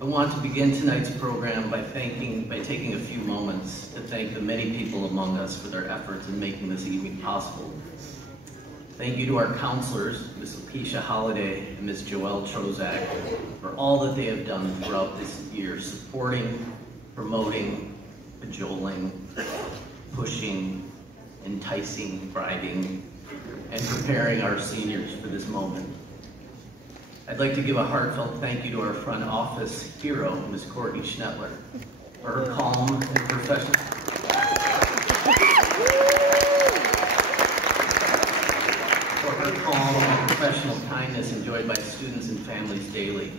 I want to begin tonight's program by taking a few moments to thank the many people among us for their efforts in making this evening possible. Thank you to our counselors, Ms. Lakeisha Holliday and Ms. Joelle Trozak, for all that they have done throughout this year, supporting, promoting, cajoling, pushing, enticing, bribing, and preparing our seniors for this moment. I'd like to give a heartfelt thank you to our front office hero, Ms. Courtney Schnettler, for her calm and professional kindness enjoyed by students and families daily.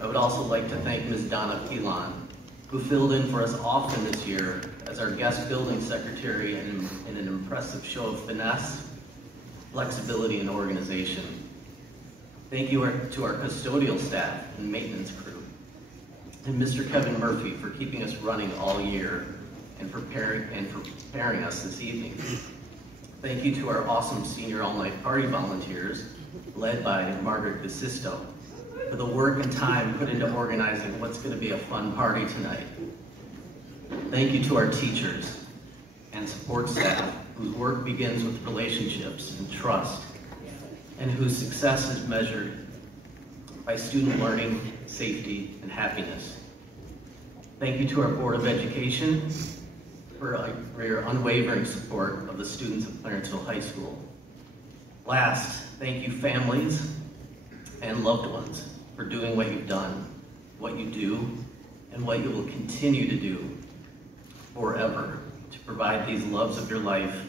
I would also like to thank Ms. Donna Pilon, who filled in for us often this year as our guest building secretary in an impressive show of finesse, flexibility, and organization. Thank you to our custodial staff and maintenance crew, and Mr. Kevin Murphy for keeping us running all year and for preparing us this evening. Thank you to our awesome senior all-night party volunteers, led by Margaret DeSisto, for the work and time put into organizing what's going to be a fun party tonight. Thank you to our teachers and support staff, whose work begins with relationships and trust, and whose success is measured by student learning, safety, and happiness. Thank you to our Board of Education for your unwavering support of the students of Clarenceville High School. Last, thank you families and loved ones for doing what you've done, what you do, and what you will continue to do forever to provide these loves of your life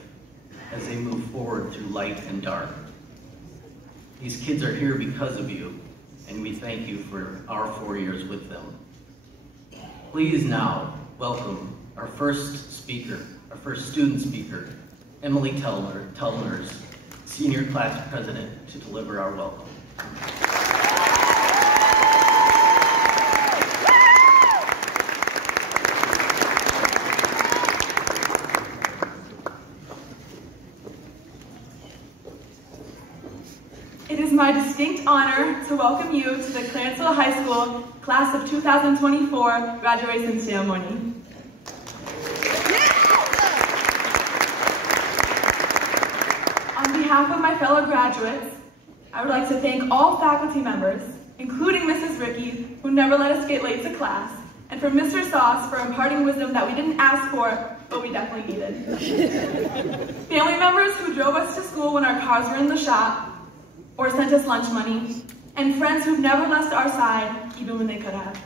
as they move forward through light and dark. These kids are here because of you, and we thank you for our 4 years with them. Please now welcome our first student speaker, Emily Telners, Senior Class President, to deliver our welcome. It is my distinct honor to welcome you to the Clarenceville High School Class of 2024 graduation ceremony. On behalf of my fellow graduates, I would like to thank all faculty members, including Mrs. Ricky, who never let us get late to class, and for Mr. Sauce for imparting wisdom that we didn't ask for, but we definitely needed. Family members who drove us to school when our cars were in the shop, or sent us lunch money, and friends who've never left our side, even when they could have.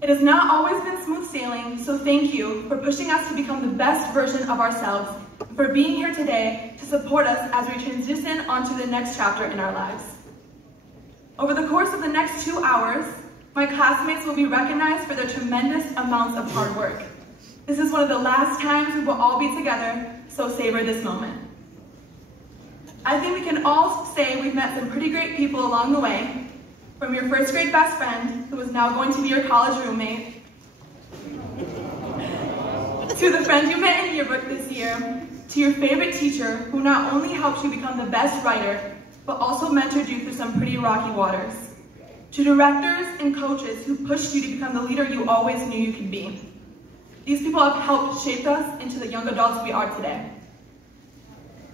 It has not always been smooth sailing, so thank you for pushing us to become the best version of ourselves, and for being here today to support us as we transition onto the next chapter in our lives. Over the course of the next 2 hours, my classmates will be recognized for their tremendous amounts of hard work. This is one of the last times we will all be together, so savor this moment. I think we can all say we've met some pretty great people along the way, from your first grade best friend, who is now going to be your college roommate, to the friend you met in yearbook this year, to your favorite teacher, who not only helped you become the best writer, but also mentored you through some pretty rocky waters, to directors and coaches who pushed you to become the leader you always knew you could be. These people have helped shape us into the young adults we are today.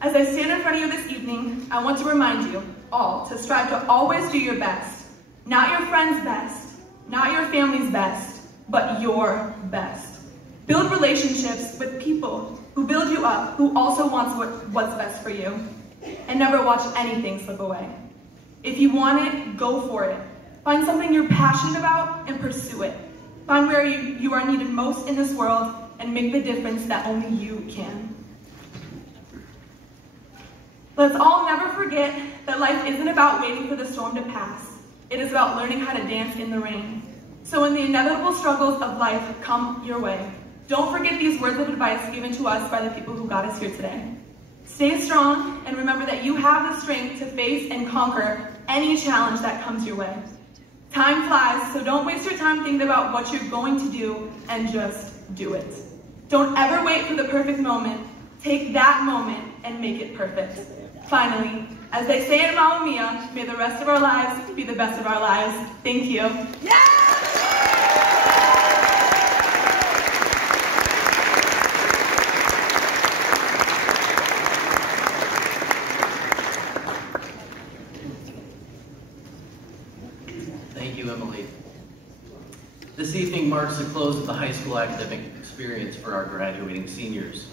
As I stand in front of you this evening, I want to remind you all to strive to always do your best. Not your friend's best, not your family's best, but your best. Build relationships with people who build you up, who also wants what's best for you. And never watch anything slip away. If you want it, go for it. Find something you're passionate about and pursue it. Find where you are needed most in this world and make the difference that only you can. Let's all never forget that life isn't about waiting for the storm to pass. It is about learning how to dance in the rain. So when the inevitable struggles of life come your way, don't forget these words of advice given to us by the people who got us here today. Stay strong and remember that you have the strength to face and conquer any challenge that comes your way. Time flies, so don't waste your time thinking about what you're going to do and just do it. Don't ever wait for the perfect moment. Take that moment and make it perfect. Finally, as they say in Mamma Mia, may the rest of our lives be the best of our lives. Thank you. Thank you, Emily. This evening marks the close of the high school academic experience for our graduating seniors.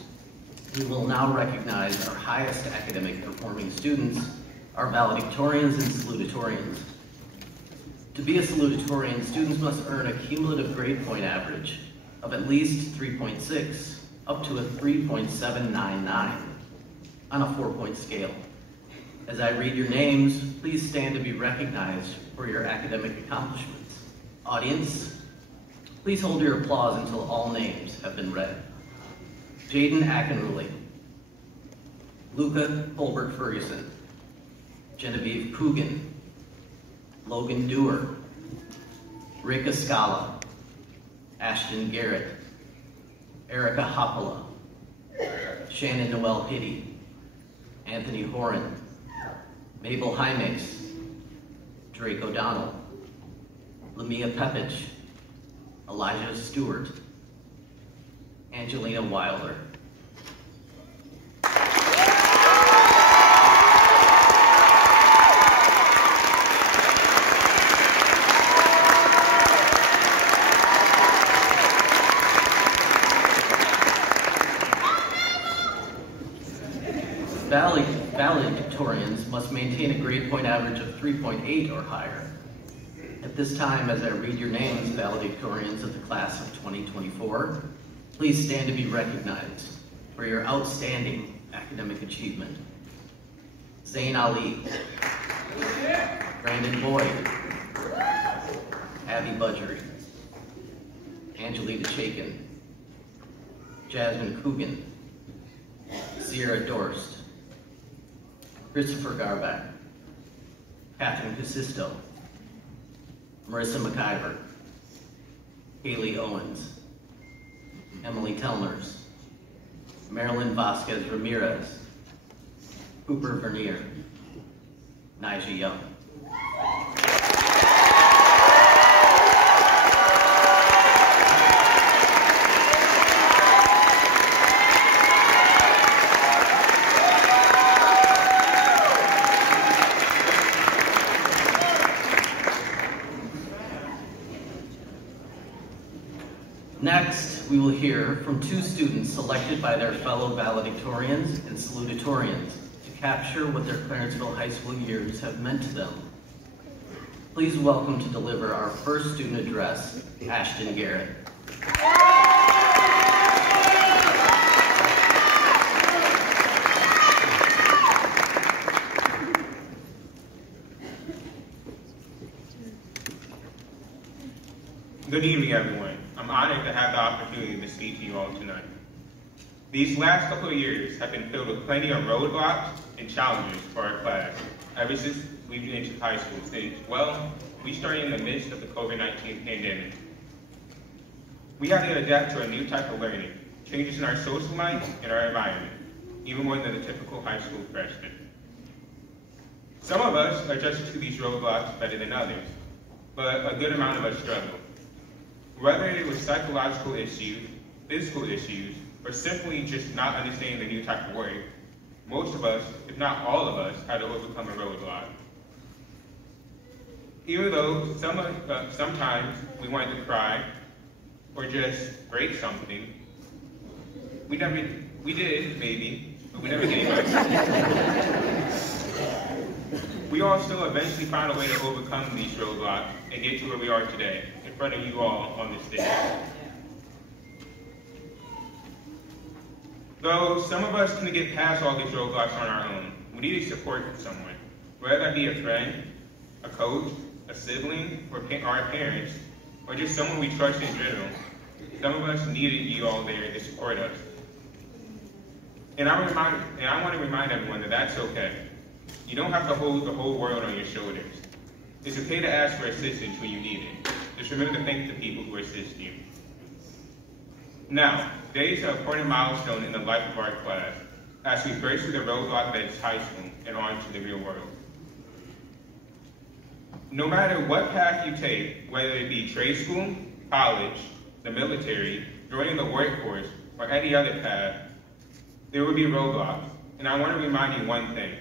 We will now recognize our highest academic performing students, our valedictorians and salutatorians. To be a salutatorian, students must earn a cumulative grade point average of at least 3.6 up to a 3.799 on a 4-point scale. As I read your names, please stand to be recognized for your academic accomplishments. Audience, please hold your applause until all names have been read. Jaden Akinruley, Luca Holbert-Ferguson, Genevieve Coogan, Logan Dewar, Rika Scala, Ashton Garrett, Erica Hoppola, Shannon Noel Hitty, Anthony Horan, Mabel Hymix, Drake O'Donnell, Lamia Pepich, Elijah Stewart, Angelina Wilder. Valedictorians must maintain a grade point average of 3.8 or higher. At this time, as I read your names, valedictorians of the class of 2024, please stand to be recognized for your outstanding academic achievement. Zain Ali, Brandon Boyd, Abby Budgery, Angelita Chaikin, Jasmine Coogan, Sierra Dorst, Christopher Garback, Catherine Casisto, Marissa McIver, Kaylie Owens, Emily Telners, Marilyn Vasquez Ramirez, Cooper Vernier, Nija Young. Next, we will hear from two students selected by their fellow valedictorians and salutatorians to capture what their Clarenceville High School years have meant to them. Please welcome to deliver our first student address, Ashton Garrett. Good evening, everyone. I'm honored to have the opportunity to speak to you all tonight. These last couple of years have been filled with plenty of roadblocks and challenges for our class, ever since we've entered high school, since, well, we started in the midst of the COVID-19 pandemic. We had to adapt to a new type of learning, changes in our social life and our environment, even more than a typical high school freshman. Some of us adjusted to these roadblocks better than others, but a good amount of us struggled. Whether it was psychological issues, physical issues, or simply just not understanding the new type of work, most of us, if not all of us, had to overcome a roadblock. Even though sometimes we wanted to cry or just break something, we did maybe, but we never gave up. We all still eventually found a way to overcome these roadblocks and get to where we are today, in front of you all on this stage. Though some of us couldn't get past all these roadblocks on our own, we needed support from someone, whether that be a friend, a coach, a sibling, or our parents, or just someone we trust in general. Some of us needed you all there to support us. And I want to remind everyone that that's okay. You don't have to hold the whole world on your shoulders. It's okay to ask for assistance when you need it. Just remember to thank the people who assist you. Now, today is an important milestone in the life of our class as we break through the roadblock that is high school and on to the real world. No matter what path you take, whether it be trade school, college, the military, joining the workforce, or any other path, there will be roadblocks. And I want to remind you one thing.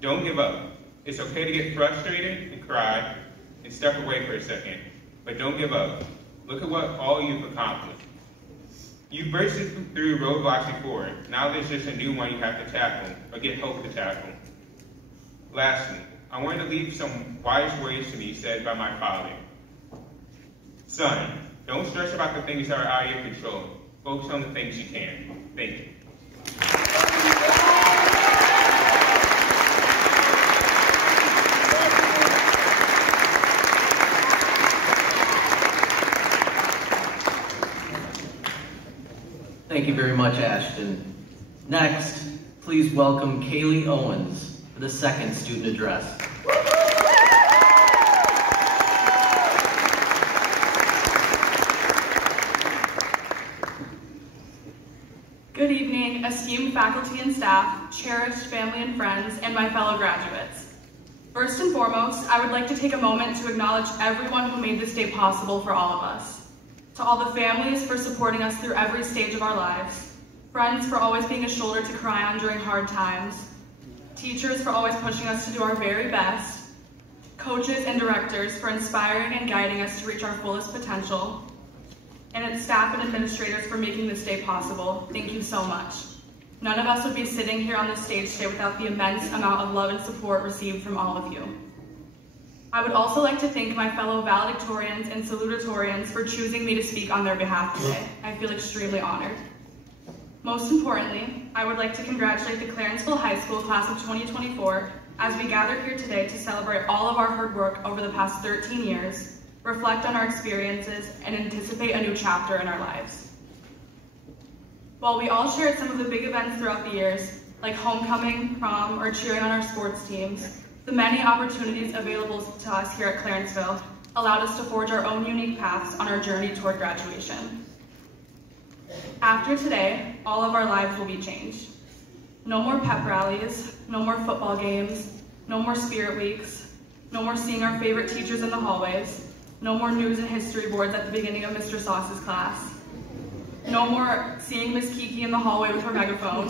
Don't give up. It's okay to get frustrated and cry and step away for a second, but don't give up. Look at what all you've accomplished. You've bursted through roadblocks before. Now there's just a new one you have to tackle, or get hope to tackle. Lastly, I want to leave some wise words to me said by my father. Son, don't stress about the things that are out of your control. Focus on the things you can. Thank you. Thank you very much, Ashton. Next, please welcome Kaylie Owens for the second student address. Good evening, esteemed faculty and staff, cherished family and friends, and my fellow graduates. First and foremost, I would like to take a moment to acknowledge everyone who made this day possible for all of us. To all the families for supporting us through every stage of our lives, friends for always being a shoulder to cry on during hard times, teachers for always pushing us to do our very best, coaches and directors for inspiring and guiding us to reach our fullest potential, and its staff and administrators for making this day possible. Thank you so much. None of us would be sitting here on this stage today without the immense amount of love and support received from all of you. I would also like to thank my fellow valedictorians and salutatorians for choosing me to speak on their behalf today. I feel extremely honored. Most importantly, I would like to congratulate the Clarenceville High School class of 2024 as we gather here today to celebrate all of our hard work over the past 13 years, reflect on our experiences, and anticipate a new chapter in our lives. While we all shared some of the big events throughout the years, like homecoming, prom, or cheering on our sports teams, the many opportunities available to us here at Clarenceville allowed us to forge our own unique paths on our journey toward graduation. After today, all of our lives will be changed. No more pep rallies, no more football games, no more spirit weeks, no more seeing our favorite teachers in the hallways, no more news and history boards at the beginning of Mr. Sauce's class, no more seeing Miss Kiki in the hallway with her megaphone,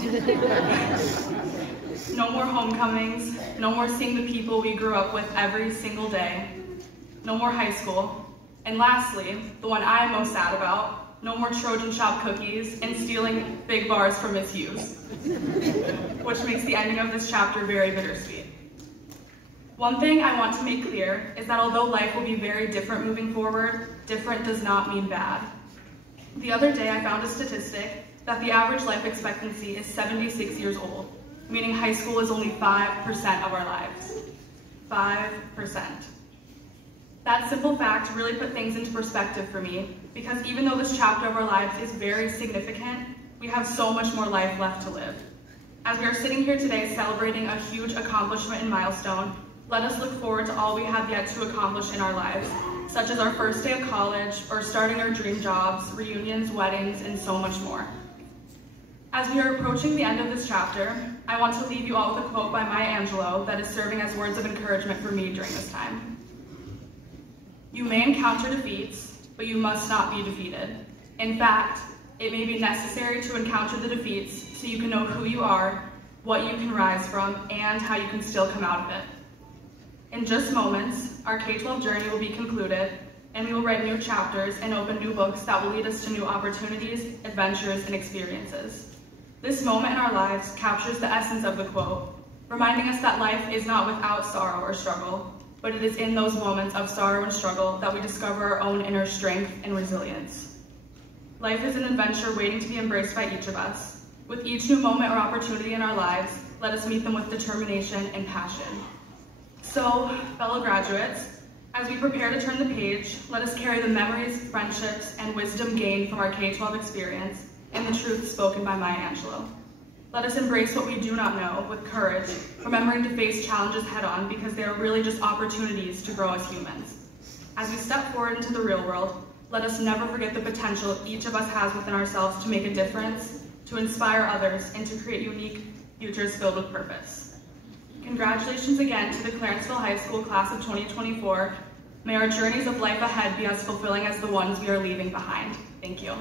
no more homecomings, no more seeing the people we grew up with every single day, no more high school, and lastly, the one I am most sad about, no more Trojan shop cookies and stealing big bars from Miss Hughes, which makes the ending of this chapter very bittersweet. One thing I want to make clear is that although life will be very different moving forward, different does not mean bad. The other day I found a statistic that the average life expectancy is 76 years old, meaning high school is only 5% of our lives. 5%. That simple fact really put things into perspective for me, because even though this chapter of our lives is very significant, we have so much more life left to live. As we are sitting here today celebrating a huge accomplishment and milestone, let us look forward to all we have yet to accomplish in our lives, such as our first day of college, or starting our dream jobs, reunions, weddings, and so much more. As we are approaching the end of this chapter, I want to leave you all with a quote by Maya Angelou that is serving as words of encouragement for me during this time. You may encounter defeats, but you must not be defeated. In fact, it may be necessary to encounter the defeats so you can know who you are, what you can rise from, and how you can still come out of it. In just moments, our K-12 journey will be concluded, and we will write new chapters and open new books that will lead us to new opportunities, adventures, and experiences. This moment in our lives captures the essence of the quote, reminding us that life is not without sorrow or struggle, but it is in those moments of sorrow and struggle that we discover our own inner strength and resilience. Life is an adventure waiting to be embraced by each of us. With each new moment or opportunity in our lives, let us meet them with determination and passion. So, fellow graduates, as we prepare to turn the page, let us carry the memories, friendships, and wisdom gained from our K-12 experience and the truth spoken by Maya Angelou. Let us embrace what we do not know with courage, remembering to face challenges head-on because they are really just opportunities to grow as humans. As we step forward into the real world, let us never forget the potential each of us has within ourselves to make a difference, to inspire others, and to create unique futures filled with purpose. Congratulations again to the Clarenceville High School class of 2024. May our journeys of life ahead be as fulfilling as the ones we are leaving behind. Thank you.